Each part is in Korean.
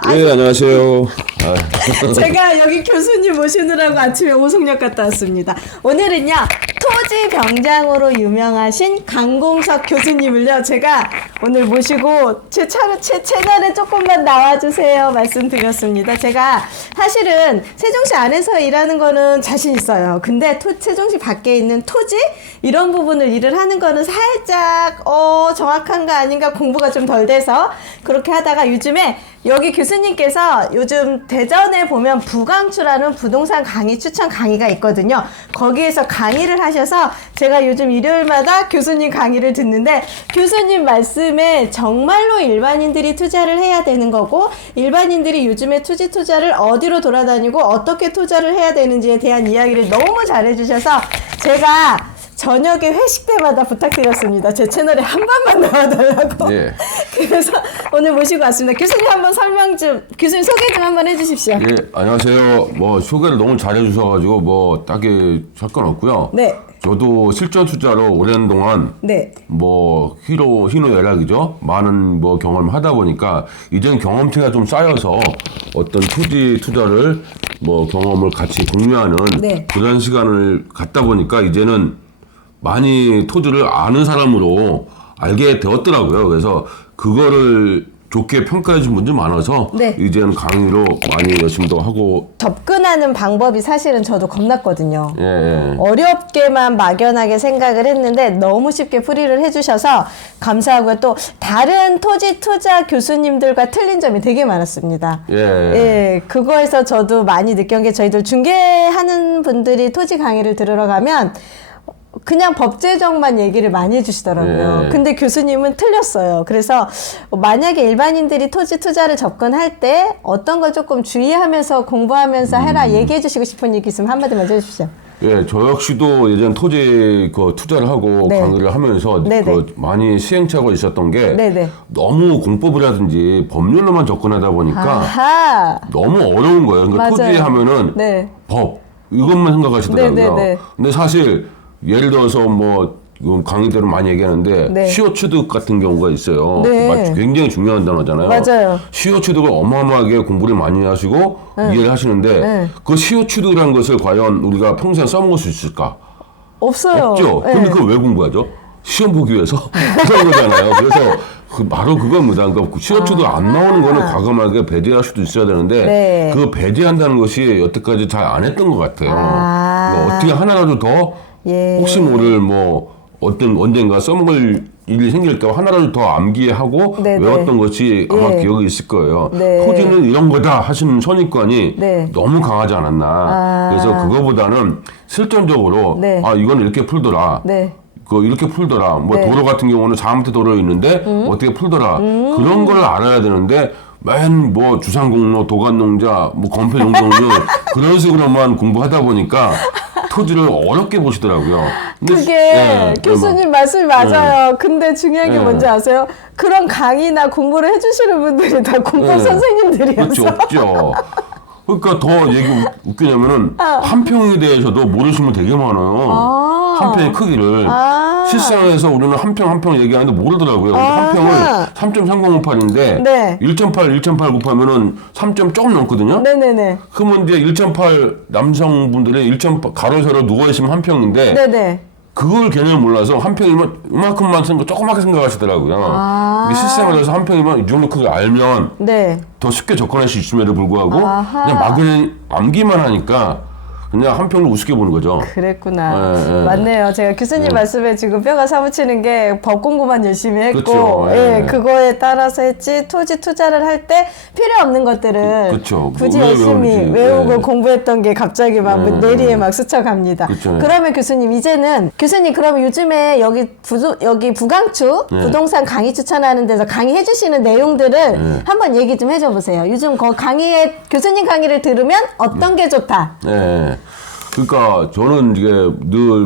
네, 안녕하세요. 제가 여기 교수님 모시느라고 아침에 오송역 갔다 왔습니다. 오늘은요, 토지병장으로 유명하신 강공석 교수님을요, 제가 오늘 모시고 제 채널에 조금만 나와주세요 말씀드렸습니다. 제가 사실은 세종시 안에서 일하는 거는 자신 있어요. 근데 세종시 밖에 있는 토지? 이런 부분을 일을 하는 거는 살짝 정확한가 아닌가 공부가 좀 덜 돼서 그렇게 하다가 요즘에 여기 교수님께서 요즘 대전에 보면 부강추라는 부동산 강의 추천 강의가 있거든요. 거기에서 강의를 하셔서 제가 요즘 일요일마다 교수님 강의를 듣는데 교수님 말씀에 정말로 일반인들이 투자를 해야 되는 거고 일반인들이 요즘에 투자를 어디로 돌아다니고 어떻게 투자를 해야 되는지에 대한 이야기를 너무 잘해주셔서 제가 저녁에 회식 때마다 부탁드렸습니다. 제 채널에 한 번만 나와달라고. 예. 그래서 오늘 모시고 왔습니다. 교수님 한번 교수님 소개 좀 한번 해주십시오. 예, 안녕하세요. 소개를 너무 잘해주셔가지고, 딱히 할 건 없고요. 네. 저도 실전 투자로 오랜 동안, 네. 희노애락이죠. 많은 경험을 하다 보니까, 이제는 경험치가 좀 쌓여서 어떤 토지 투자를 경험을 같이 공유하는 네. 그런 시간을 갖다 보니까 이제는 많이 토지를 아는 사람으로 알게 되었더라고요. 그래서 그거를 좋게 평가해 주신 분들이 많아서 네. 이제는 강의로 많이 열심히 더 하고 접근하는 방법이 사실은 저도 겁났거든요. 예. 어렵게만 막연하게 생각을 했는데 너무 쉽게 풀이를 해주셔서 감사하고요. 또 다른 토지 투자 교수님들과 틀린 점이 되게 많았습니다. 예, 그거에서 저도 많이 느낀 게 저희들 중개하는 분들이 토지 강의를 들으러 가면 그냥 법제정만 얘기를 많이 해주시더라고요. 예. 근데 교수님은 틀렸어요. 그래서 만약에 일반인들이 토지 투자를 접근할 때 어떤 걸 조금 주의하면서 공부하면서 해라 얘기해 주시고 싶은 얘기 있으면 한마디 먼저 해주시죠. 예, 저 역시도 예전 토지 투자를 하고 네. 강의를 하면서 많이 시행착오가 있었던 게 네네. 너무 공법이라든지 법률로만 접근하다 보니까 아하. 너무 어려운 거예요. 그러니까 맞아요. 토지 하면은 네. 법 이것만 생각하시더라고요. 네네네. 근데 사실 예를 들어서 강의대로 많이 얘기하는데 네. 시효 취득 같은 경우가 있어요. 네. 굉장히 중요한 단어잖아요. 맞아요. 시효 취득을 어마어마하게 공부를 많이 하시고 이해를 하시는데 네. 그 시효 취득이라는 것을 과연 우리가 평생 써먹을 수 있을까? 없어요. 없죠. 네. 근데 그걸 왜 공부하죠? 시험 보기 위해서 그런 거잖아요. 그래서 바로 그겁니다. 그러니까 시험 취득 안 나오는 거는 과감하게 배제할 수도 있어야 되는데 네. 그 배제한다는 것이 여태까지 잘 안 했던 것 같아요. 그러니까 어떻게 하나라도 더 예. 혹시 모를 어떤 언젠가 써먹을 일이 생길 때 하나라도 더 암기하고 네네. 외웠던 것이 아마 예. 기억이 있을 거예요. 네. 토지는 이런 거다 하시는 선입관이 네. 너무 강하지 않았나. 그래서 그거보다는 실전적으로 네. 이건 이렇게 풀더라. 네. 이렇게 풀더라. 네. 도로 같은 경우는 4m 도로 있는데 어떻게 풀더라. 그런 걸 알아야 되는데 맨 주상공로, 도간농자, 건폐용적률 그런 식으로만 공부하다 보니까 토지를 어렵게 보시더라고요. 그게 교수님 말씀이 맞아요. 근데 중요한 게 예. 뭔지 아세요? 그런 강의나 공부를 해주시는 분들이 다 공법 선생님들이어서. 그렇죠, 없죠. 그러니까 더 얘기 웃기냐면은 한 평에 대해서도 모르시면 되게 많아요. 한 평의 크기를. 실생활에서 우리는 한 평 한 평 얘기하는데 모르더라고요. 한 평을 3.3058인데 네. 1.8 곱하면은 3점 조금 넘거든요. 네네네. 그러면 이제 1.8 남성분들이 1.8 가로 세로 누워있으면 한 평인데 네네. 그걸 개념을 몰라서 한 평이면 이만큼만 조그맣게 생각하시더라고요. 이게 실생활에서 한 평이면 이 정도 크게 알면 네. 더 쉽게 접근할 수 있음에도 불구하고 그냥 막연히 암기만 하니까 그냥 한 평을 우습게 보는 거죠. 그랬구나. 예. 맞네요. 제가 교수님 말씀에 지금 뼈가 사무치는 게 법 공부만 열심히 했고, 그렇죠. 예, 그거에 따라서 했지, 토지 투자를 할 때 필요 없는 것들을 그렇죠. 굳이 왜 열심히 외우는지. 외우고 예. 공부했던 게 갑자기 막 내리에 막 스쳐갑니다. 그렇죠. 그러면 교수님, 교수님, 그러면 요즘에 여기 부강추 부동산 강의 추천하는 데서 강의해 주시는 내용들을 한번 얘기 좀 해줘 보세요. 요즘 교수님 강의를 들으면 어떤 게 좋다? 네. 그러니까 저는 이게 늘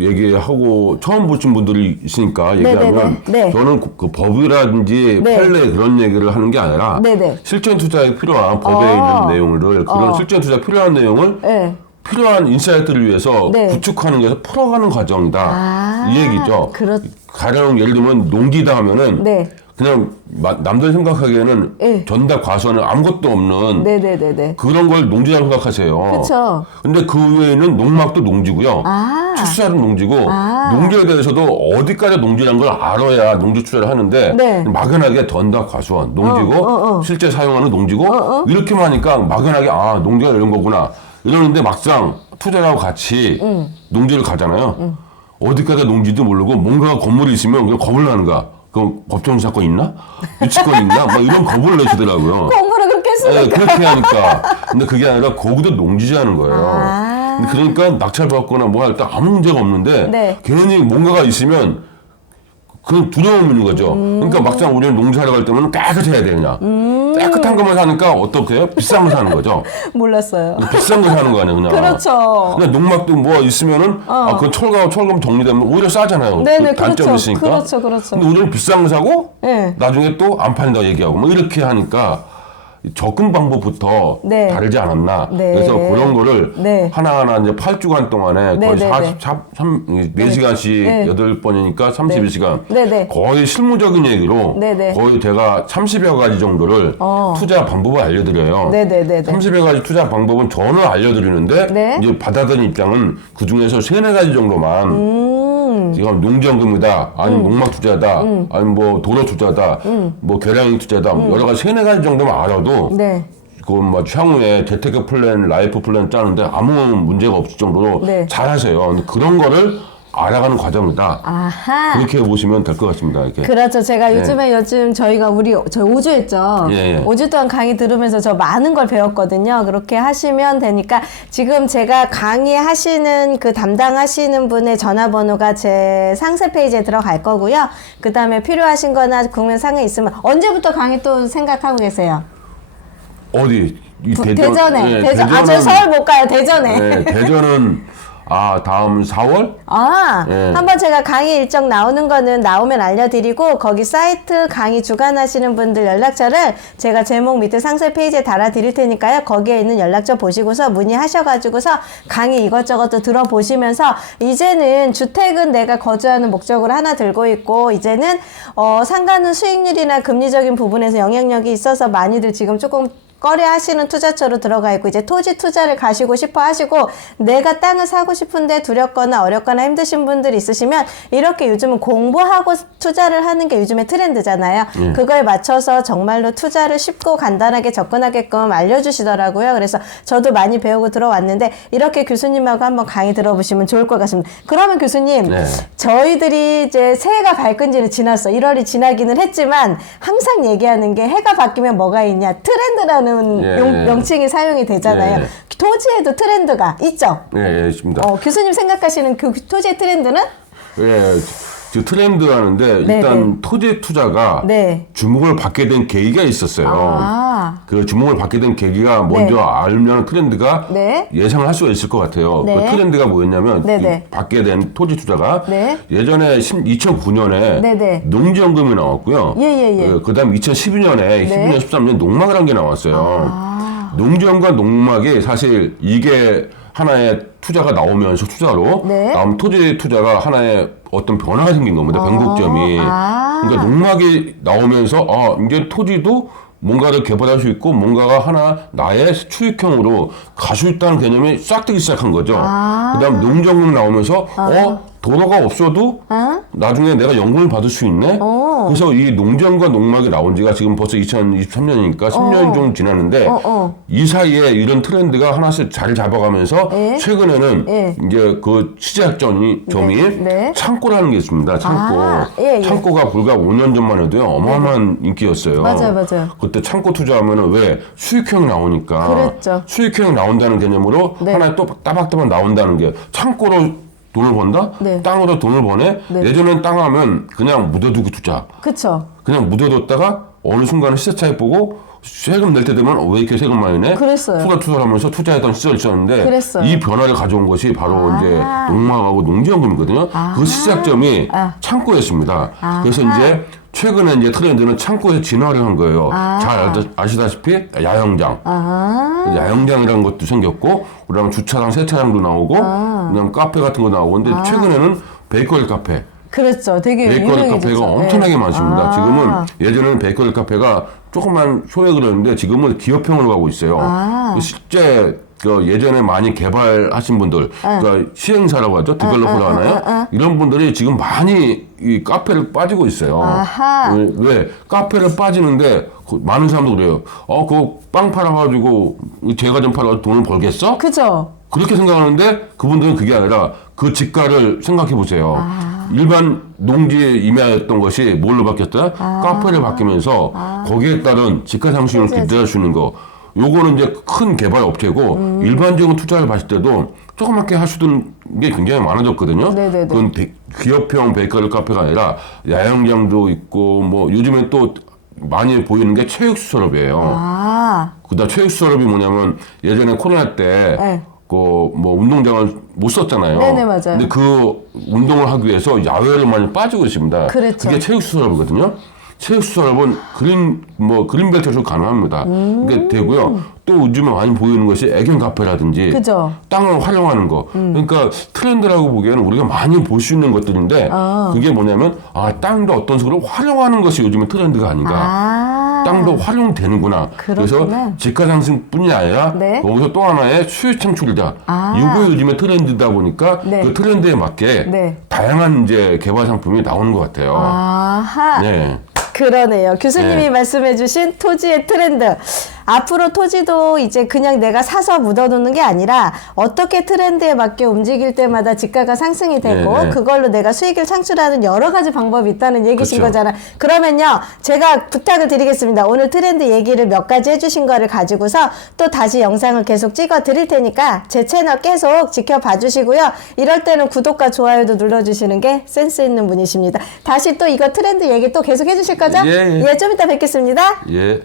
얘기하고 처음 보신 분들이 있으니까 얘기하면 네. 저는 그 법이라든지 네. 판례 그런 얘기를 하는 게 아니라 네네. 실전 투자에 필요한 법에 있는 내용을 그런 실전 투자에 필요한 내용을 네. 필요한 인사이트를 위해서 네. 구축하는 것에서 풀어가는 과정이다. 이 얘기죠. 그렇... 가령 예를 들면 농기다 하면은 네. 그냥 남들 생각하기에는 예. 전다 과수원은 아무것도 없는 네네네네. 그런 걸 농지라고 생각하세요. 그쵸. 근데 그 외에는 농막도 농지고요. 아. 축사는 농지고 아. 농지에 대해서도 어디까지 농지라는 걸 알아야 농지 투자를 하는데 네. 막연하게 전다 과수원 농지고 실제 사용하는 농지고 이렇게만 하니까 막연하게 아 농지가 이런 거구나 이러는데 막상 투자라고 같이 농지를 가잖아요. 어디까지 농지도 모르고 뭔가 건물이 있으면 그냥 겁을 나는 거야. 그럼 법정 사건 있나? 유치권 있나? 막 이런 겁을 내시더라고요. 공부를 그렇게 했으니까. 네, 그렇게 하니까. 근데 그게 아니라 거기도 농지자는 거예요. 아. 근데 그러니까 낙찰받거나 뭐 할 때 아무 문제가 없는데 네. 괜히 뭔가가 있으면 그냥 두려움이 있는 거죠. 그러니까 막상 우리는 농사를 갈 때면 깨끗해야 돼 그냥. 깨끗한 것만 사니까 어떻게 해요? 비싼 거 사는 거죠. 몰랐어요. 비싼 거 사는 거 아니에요 그냥. 그렇죠. 근데 농막도 뭐 있으면은 아, 그 철금 정리되면 오히려 싸잖아요. 네네, 그 단점이 그렇죠. 있으니까. 그렇죠, 그렇죠. 근데 우리는 비싼 거 사고 네. 나중에 또 안 팔린다고 얘기하고 뭐 이렇게 하니까 접근 방법부터 네. 다르지 않았나. 네. 그래서 그런 거를 네. 하나하나 이제 8주간 동안에 네, 거의 네, 네. 4시간씩 네. 8번이니까 32시간. 네, 네. 거의 실무적인 얘기로 네, 네. 거의 제가 30여 가지 정도를 투자 방법을 알려드려요. 네, 네, 네, 네. 30여 가지 투자 방법은 저는 알려드리는데 네. 이제 받아들인 입장은 그 중에서 3-4가지 정도만 이건 농지연금이다, 아니면 농막 투자다, 아니면 뭐 도로 투자다, 뭐 계량기 투자다, 여러 가지 3-4가지 정도만 알아도 네. 그건 뭐 향후에 재테크 플랜, 라이프 플랜 짜는데 아무 문제가 없을 정도로 네. 잘하세요. 근데 그런 거를 알아가는 과정이다. 아하. 그렇게 보시면 될 것 같습니다. 이렇게. 그렇죠. 제가 요즘 저희가 저희 5주 했죠. 예, 예. 5주 동안 강의 들으면서 저 많은 걸 배웠거든요. 그렇게 하시면 되니까 지금 제가 강의하시는 그 담당하시는 분의 전화번호가 제 상세 페이지에 들어갈 거고요. 그 다음에 필요하신 거나 궁금한 사항이 있으면 언제부터 강의 또 생각하고 계세요? 어디? 이 대전에. 예, 대전. 아, 저 대전은- 서울 못 가요. 대전에. 네, 대전은 다음 4월? 아, 예. 한번 제가 강의 일정 나오는 거는 나오면 알려드리고 거기 사이트 강의 주관하시는 분들 연락처를 제가 제목 밑에 상세 페이지에 달아드릴 테니까요. 거기에 있는 연락처 보시고서 문의하셔가지고서 강의 이것저것 들어보시면서 이제는 주택은 내가 거주하는 목적으로 하나 들고 있고 이제는 상가는 수익률이나 금리적인 부분에서 영향력이 있어서 많이들 지금 조금 꺼려하시는 투자처로 들어가 있고 이제 토지 투자를 가시고 싶어 하시고 내가 땅을 사고 싶은데 두렵거나 어렵거나 힘드신 분들이 있으시면 이렇게 요즘은 공부하고 투자를 하는 게 요즘에 트렌드잖아요. 그거에 맞춰서 정말로 투자를 쉽고 간단하게 접근하게끔 알려주시더라고요. 그래서 저도 많이 배우고 들어왔는데 이렇게 교수님하고 한번 강의 들어보시면 좋을 것 같습니다. 그러면 교수님, 네. 저희들이 이제 새해가 밝은 지는 지났어. 1월이 지나기는 했지만 항상 얘기하는 게 해가 바뀌면 뭐가 있냐. 트렌드라는 예. 명칭이 사용이 되잖아요. 예. 토지에도 트렌드가 있죠. 네, 있습니다. 교수님 생각하시는 그 토지의 트렌드는? 예, 그 트렌드라는데 일단 네. 토지 투자가 네. 주목을 받게 된 계기가 있었어요. 아. 그 주목을 받게 된 계기가 먼저 네. 알면 트렌드가 네. 예상을 할 수가 있을 것 같아요. 네. 그 트렌드가 뭐였냐면 네, 네. 이 받게 된 토지 투자가 네. 예전에 2009년에 네, 네. 농지연금이 나왔고요. 예, 예, 예. 그다음 2012년에 네. 12년, 13년 농막이라는 게 나왔어요. 농지연금과 농막이 사실 이게 하나의 투자가 나오면서 투자로 네. 나온 토지 투자가 하나의 어떤 변화가 생긴 겁니다. 변곡점이. 그러니까 농막이 나오면서 이제 토지도 뭔가를 개발할 수 있고 뭔가가 하나 나의 수익형으로 갈 수 있다는 개념이 싹 뜨기 시작한 거죠. 그다음 농지연금 나오면서 도로가 없어도 나중에 내가 연금을 받을 수 있네. 그래서 이 농지연금과 농막이 나온 지가 지금 벌써 2023년이니까 10년이 좀 지났는데 이 사이에 이런 트렌드가 하나씩 자리 잡아가면서 예. 최근에는 예. 이제 그 시작점이 네. 창고라는 게 있습니다. 창고. 예, 예. 창고가 불과 5년 전만 해도요 어마어마한 인기였어요. 맞아요, 맞아요. 그때 창고 투자하면은 왜 수익형 나오니까 그랬죠. 수익형 나온다는 개념으로 네. 하나에 또 따박따박 나온다는 게 창고로 돈을 번다? 네. 땅으로 돈을 버네? 네. 예전엔 땅 하면 그냥 묻어두기 투자. 그쵸. 그냥 묻어뒀다가 어느 순간에 시세 차익 보고 세금 낼 때 되면 왜 이렇게 세금 많이 내? 그랬어요. 투자를 하면서 투자했던 시절이 있었는데 그랬어요. 이 변화를 가져온 것이 바로 이제 농막하고 농지연금이거든요. 그 시작점이 창고였습니다. 그래서 이제 최근에 이제 트렌드는 창고에서 진화를 한 거예요. 잘 아시다시피 야영장. 야영장이라는 것도 생겼고, 그다음 주차장, 세차장도 나오고, 그다음 카페 같은 거 나오고, 근데 최근에는 베이커리 카페. 그렇죠. 되게 베이커리 유명해졌죠. 카페가 엄청나게 예. 많습니다. 아. 지금은 예전에는 베이커리 카페가 조금만 소액을 했는데 지금은 기업형으로 가고 있어요. 아. 실제 예전에 많이 개발하신 분들, 그러니까 시행사라고 하죠, 디벨로퍼라고 하나요? 이런 분들이 지금 많이 이 카페를 빠지고 있어요. 아하. 왜 카페를 빠지는데 많은 사람도 그래요. 그거 빵 팔아가지고 제가 좀 팔아 돈을 벌겠어? 그죠? 그렇게 생각하는데 그분들은 그게 아니라 그 집가를 생각해 보세요. 일반 농지에 임야였던 것이 뭘로 바뀌었다? 카페를 바뀌면서 거기에 따른 집가 상승을 기대하시는 거. 요거는 이제 큰 개발 업체고 일반적인 투자를 봤을 때도 조그맣게 하시던 게 굉장히 많아졌거든요. 네네네. 그건 기업형 베이커리 카페가 아니라 야영장도 있고 뭐 요즘에 또 많이 보이는 게 체육수설업이에요. 아. 그다음 체육수설업이 뭐냐면 예전에 코로나 때 네. 뭐 운동장을 못 썼잖아요. 네네, 맞아요. 근데 그 운동을 하기 위해서 야외를 많이 빠지고 있습니다. 그렇죠. 그게 체육수설업이거든요. 체육수설업은 그린벨트에서 가능합니다. 그게 되고요. 또 요즘에 많이 보이는 것이 애견 카페라든지 그죠. 땅을 활용하는 거. 그러니까 트렌드라고 보기에는 우리가 많이 볼 수 있는 것들인데 그게 뭐냐면 땅도 어떤 식으로 활용하는 것이 요즘에 트렌드가 아닌가. 아. 땅도 활용되는구나. 그래서 그렇구나. 집가 상승뿐이 아니라 네. 거기서 또 하나의 수요 창출이다. 아. 이거 요즘에 트렌드다 보니까 네. 그 트렌드에 맞게 네. 다양한 이제 개발 상품이 나오는 것 같아요. 아하. 네. 그러네요. 교수님이 네. 말씀해주신 토지의 트렌드. 앞으로 토지도 이제 그냥 내가 사서 묻어두는 게 아니라 어떻게 트렌드에 맞게 움직일 때마다 지가가 상승이 되고 네. 그걸로 내가 수익을 창출하는 여러 가지 방법이 있다는 얘기신 그렇죠. 거잖아요. 그러면요. 제가 부탁을 드리겠습니다. 오늘 트렌드 얘기를 몇 가지 해주신 거를 가지고서 또 다시 영상을 계속 찍어 드릴 테니까 제 채널 계속 지켜봐 주시고요. 이럴 때는 구독과 좋아요도 눌러주시는 게 센스 있는 분이십니다. 다시 또 이거 트렌드 얘기 또 계속 해주실 거죠? 예, 예. 좀 이따 뵙겠습니다. 예.